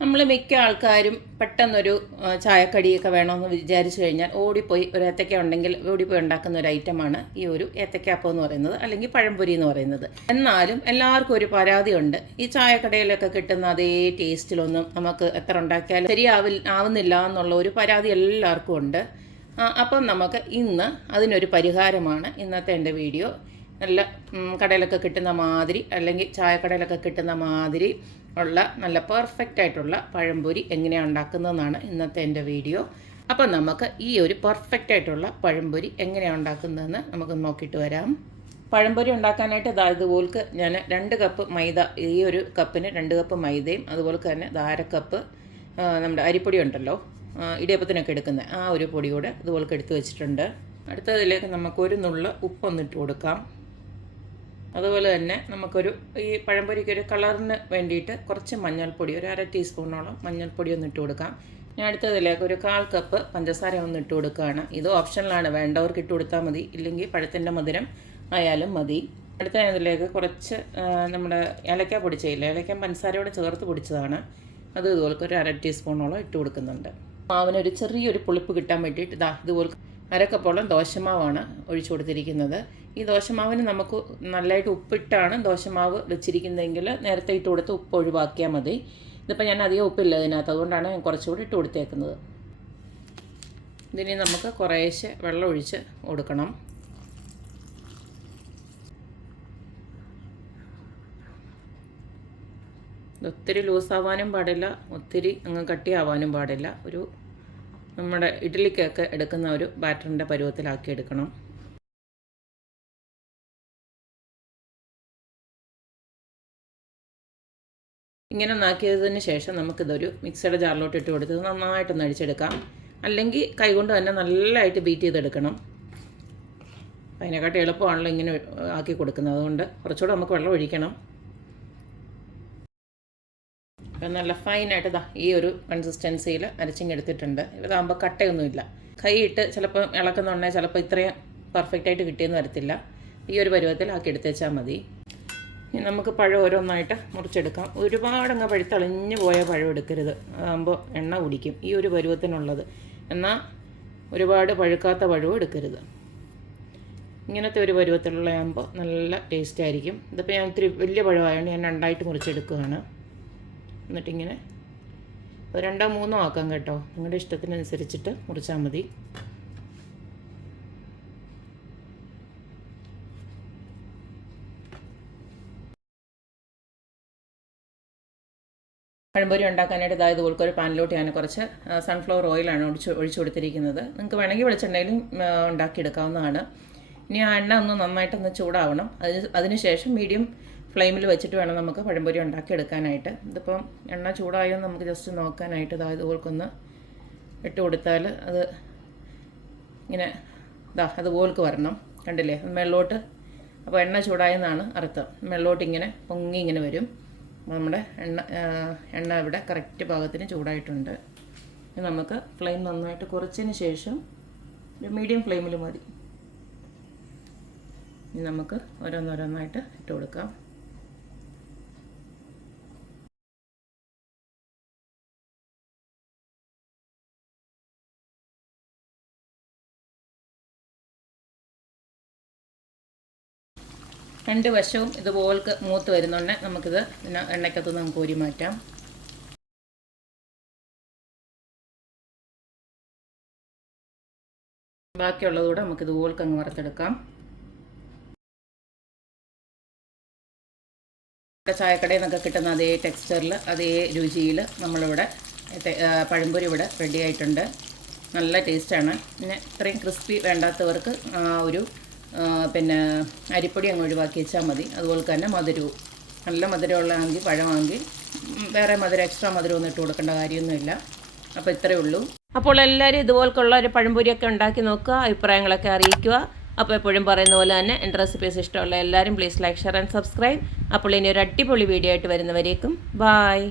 നമ്മൾ മിക്ക ആൾക്കാരും പെട്ടെന്നൊരു ചായക്കടിയൊക്കെ വേണമെന്ന് വിചാരിച്ചു കഴിഞ്ഞാൽ ഓടിപ്പോയി ഒരു ഏത്തക്ക ഉണ്ടെങ്കിൽ ഓടിപ്പോയി ഉണ്ടാക്കുന്ന ഒരു ഐറ്റമാണ് ഈ ഒരു ഏത്തക്കാപ്പം എന്ന് പറയുന്നത്, അല്ലെങ്കിൽ പഴംപൊരി എന്ന് പറയുന്നത്. എന്നാലും എല്ലാവർക്കും ഒരു പരാതിയുണ്ട്, ഈ ചായക്കടയിലൊക്കെ കിട്ടുന്ന അതേ ടേസ്റ്റിലൊന്നും നമുക്ക് എത്ര ഉണ്ടാക്കിയാലും ആവുന്നില്ല എന്നുള്ള ഒരു പരാതി എല്ലാവർക്കും ഉണ്ട്. അപ്പം നമുക്ക് ഇന്ന് അതിനൊരു പരിഹാരമാണ് ഇന്നത്തെ എൻ്റെ വീഡിയോ. നല്ല കടയിലൊക്കെ കിട്ടുന്ന മാതിരി, അല്ലെങ്കിൽ ചായക്കടയിലൊക്കെ കിട്ടുന്ന മാതിരി ഉള്ള നല്ല പെർഫെക്റ്റ് ആയിട്ടുള്ള പഴംപൊരി എങ്ങനെയാണ് ഉണ്ടാക്കുന്നതെന്നാണ് ഇന്നത്തെ എൻ്റെ വീഡിയോ. അപ്പം നമുക്ക് ഈ ഒരു പെർഫെക്റ്റ് ആയിട്ടുള്ള പഴംപൊരി എങ്ങനെയാണ് ഉണ്ടാക്കുന്നതെന്ന് നമുക്ക് നോക്കിയിട്ട് വരാം. പഴംപൊരി ഉണ്ടാക്കാനായിട്ട് ഇതുപോലെ ഞാൻ 2 കപ്പ് മൈദ, ഈ ഒരു കപ്പിന് 2 കപ്പ് മൈദയും അതുപോലെ തന്നെ 1/2 കപ്പ് നമ്മുടെ അരിപ്പൊടി ഉണ്ടല്ലോ, ഇടിയപ്പത്തിനൊക്കെ എടുക്കുന്ന ആ ഒരു പൊടി കൂടെ ഇതുപോലെ എടുത്ത് വെച്ചിട്ടുണ്ട്. അടുത്തതിലേക്ക് നമുക്കൊരു നുള്ള് ഉപ്പൊന്നിട്ട് കൊടുക്കാം. അതുപോലെ തന്നെ നമുക്കൊരു ഈ പഴംപൊരിക്കൊരു കളറിന് വേണ്ടിയിട്ട് കുറച്ച് മഞ്ഞൾപ്പൊടി, ഒരു 1/2 ടീസ്പൂണോളം മഞ്ഞൾപ്പൊടി ഒന്ന് ഇട്ട് കൊടുക്കാം. ഞാൻ അടുത്തതിലേക്ക് ഒരു 1/4 കപ്പ് പഞ്ചസാര ഒന്ന് ഇട്ട് കൊടുക്കുകയാണ്. ഇത് ഓപ്ഷനിലാണ്, വേണ്ടവർക്ക് ഇട്ട് കൊടുത്താൽ മതി, ഇല്ലെങ്കിൽ പഴത്തിൻ്റെ മധുരം ആയാലും മതി. അടുത്ത ഇതിലേക്ക് കുറച്ച് നമ്മുടെ ഏലക്ക പൊടിച്ചില്ല, ഏലക്ക പഞ്ചസാരയോട് ചേർത്ത് പൊടിച്ചതാണ്, അത് ഇതുപോലെ ഒരു 1/2 ടീസ്പൂണോളം ഇട്ട് കൊടുക്കുന്നുണ്ട്. മാവിനൊരു ചെറിയൊരു പുളിപ്പ് കിട്ടാൻ വേണ്ടിയിട്ട് ഇതുപോലെ 1/2 കപ്പോളം ദോശമാവാണ് ഒഴിച്ചു കൊടുത്തിരിക്കുന്നത്. ഈ ദോശമാവിന് നമുക്ക് നല്ലതായിട്ട് ഉപ്പിട്ടാണ് ദോശമാവ് വെച്ചിരിക്കുന്നതെങ്കിൽ നേരത്തെ ഇട്ട് കൊടുത്ത് ഉപ്പ് ഒഴിവാക്കിയാൽ മതി. ഇതിപ്പോൾ ഞാൻ അധികം ഉപ്പില്ല ഇതിനകത്ത്, അതുകൊണ്ടാണ് ഞാൻ കുറച്ചുകൂടി ഇട്ട് കൊടുത്തേക്കുന്നത്. ഇതിന് നമുക്ക് കുറേശ്ശെ വെള്ളം ഒഴിച്ച് കൊടുക്കണം. ഒത്തിരി ലൂസാവാനും പാടില്ല, ഒത്തിരി അങ്ങ് കട്ടിയാവാനും പാടില്ല. ഒരു നമ്മുടെ ഇഡ്ഡലിക്കൊക്കെ എടുക്കുന്ന ഒരു ബാറ്ററിൻ്റെ പരുവത്തിലാക്കി എടുക്കണം. ഇങ്ങനെ ഒന്നാക്കിയതിന് ശേഷം നമുക്കിതൊരു മിക്സിയുടെ ജാറിലോട്ട് ഇട്ട് കൊടുത്ത് നന്നായിട്ടൊന്ന് അടിച്ചെടുക്കാം. അല്ലെങ്കിൽ കൈകൊണ്ട് തന്നെ നല്ലതായിട്ട് ബീറ്റ് ചെയ്തെടുക്കണം. അതിനെക്കാട്ടി എളുപ്പമാണല്ലോ ഇങ്ങനെ ആക്കി കൊടുക്കുന്നത്, അതുകൊണ്ട് കുറച്ചുകൂടെ നമുക്ക് വെള്ളം ഒഴിക്കണം. അപ്പം നല്ല ഫൈനായിട്ട് ഈ ഒരു കൺസിസ്റ്റൻസിയിൽ അരച്ചിങ്ങെടുത്തിട്ടുണ്ട്. ഇതാകുമ്പോൾ കട്ടയൊന്നുമില്ല. കൈയിട്ട് ചിലപ്പോൾ ഇളക്കുന്നുണ്ടെങ്കിൽ ചിലപ്പോൾ ഇത്രയും പെർഫെക്റ്റായിട്ട് കിട്ടിയെന്ന് വരത്തില്ല. ഈ ഒരു പരുവത്തിൽ ആക്കി എടുത്ത് വെച്ചാൽ മതി. ഇനി നമുക്ക് പഴം ഓരോന്നായിട്ട് മുറിച്ചെടുക്കാം. ഒരുപാടങ്ങ് പഴുത്തളിഞ്ഞു പോയ പഴം എടുക്കരുത്, അതാകുമ്പോൾ എണ്ണ കുടിക്കും. ഈ ഒരു പരുവത്തിനുള്ളത്, എന്നാൽ ഒരുപാട് പഴുക്കാത്ത പഴവും എടുക്കരുത്. ഇങ്ങനത്തെ ഒരു പരുവത്തിലുള്ള ആകുമ്പോൾ നല്ല ടേസ്റ്റ് ആയിരിക്കും. ഇതിപ്പോൾ ഞാൻ ഇത്തിരി വലിയ പഴമായതുകൊണ്ട് ഞാൻ 2ആയിട്ട് മുറിച്ചെടുക്കുകയാണ്. എന്നിട്ടിങ്ങനെ 2 3 ആക്കാം കേട്ടോ, നിങ്ങളുടെ ഇഷ്ടത്തിനനുസരിച്ചിട്ട് മുറിച്ചാൽ മതി. പഴംപൊരി ഉണ്ടാക്കാനായിട്ട് ഇതുപോലെ ഒരു പാനിലോട്ട് ഞാൻ കുറച്ച് സൺഫ്ലവർ ഓയിലാണ് ഒഴിച്ചു കൊടുത്തിരിക്കുന്നത്. നിങ്ങൾക്ക് വേണമെങ്കിൽ വെളിച്ചെണ്ണയിലും ഉണ്ടാക്കിയെടുക്കാവുന്നതാണ്. ഇനി ആ എണ്ണ ഒന്ന് നന്നായിട്ടൊന്ന് ചൂടാവണം. അതിനുശേഷം മീഡിയം ഫ്ലെയിമിൽ വെച്ചിട്ട് വേണം നമുക്ക് പഴംപൊരി ഉണ്ടാക്കിയെടുക്കാനായിട്ട്. ഇതിപ്പം എണ്ണ ചൂടായോ നമുക്ക് ജസ്റ്റ് നോക്കാനായിട്ട് ഇതുപോൽക്കൊന്ന് ഇട്ട് കൊടുത്താൽ അത് ഇങ്ങനെ അതുപോൽക്ക് വരണം. കണ്ടില്ലേ മേളിലോട്ട്? അപ്പോൾ എണ്ണ ചൂടായെന്നാണ് അർത്ഥം. മേളിലോട്ട് ഇങ്ങനെ പൊങ്ങി ഇങ്ങനെ വരും. നമ്മുടെ എണ്ണ ഇവിടെ കറക്റ്റ് പാകത്തിന് ചൂടായിട്ടുണ്ട്. നമുക്ക് ഫ്ലെയിം നന്നായിട്ട് കുറച്ചതിന് ശേഷം ഒരു മീഡിയം ഫ്ലെയിമിൽ മതി. ഇനി നമുക്ക് ഓരോന്നോരോന്നായിട്ട് ഇട്ട് കൊടുക്കാം. രണ്ട് വശവും ഇതുപോലെ മൂത്ത് വരുന്നുണ്ട്. നമുക്കിത് എണ്ണയ്ക്കകത്ത് നമുക്ക് കോരി മാറ്റാം. ബാക്കിയുള്ളതുകൂടെ നമുക്കിതുപോലെ അങ്ങ് വറുത്തെടുക്കാം. ചായക്കടയിൽ നിന്നൊക്കെ കിട്ടുന്ന അതേ ടെക്സ്ചറിൽ അതേ രുചിയിൽ നമ്മളിവിടെ പഴംപൊരി ഇവിടെ റെഡി ആയിട്ടുണ്ട്. നല്ല ടേസ്റ്റാണ്. പിന്നെ ഇത്രയും ക്രിസ്പി വേണ്ടാത്തവർക്ക് ഒരു പിന്നെ അരിപ്പൊടി അങ്ങ് ഒഴിവാക്കി വെച്ചാൽ മതി. അതുപോലെ തന്നെ മധുരവും നല്ല മധുരമുള്ളതാണെങ്കിൽ പഴമാണെങ്കിൽ വേറെ മധുരം എക്സ്ട്രാ മധുരം ഒന്നും ഇട്ട് കൊടുക്കേണ്ട കാര്യമൊന്നുമില്ല. അപ്പോൾ ഇത്രയേ ഉള്ളൂ. അപ്പോൾ എല്ലാവരും ഇതുപോലുള്ള ഒരു പഴംപൊരിയൊക്കെ ഉണ്ടാക്കി നോക്കുക, അഭിപ്രായങ്ങളൊക്കെ അറിയിക്കുക. അപ്പോൾ എപ്പോഴും പറയുന്ന പോലെ തന്നെ എൻ്റെ റെസിപ്പീസ് ഇഷ്ടമുള്ള എല്ലാവരും please like, share and subscribe. അപ്പോൾ ഇനി ഒരു അടിപൊളി വീഡിയോ ആയിട്ട് വരുന്നവരേക്കും ബായ്.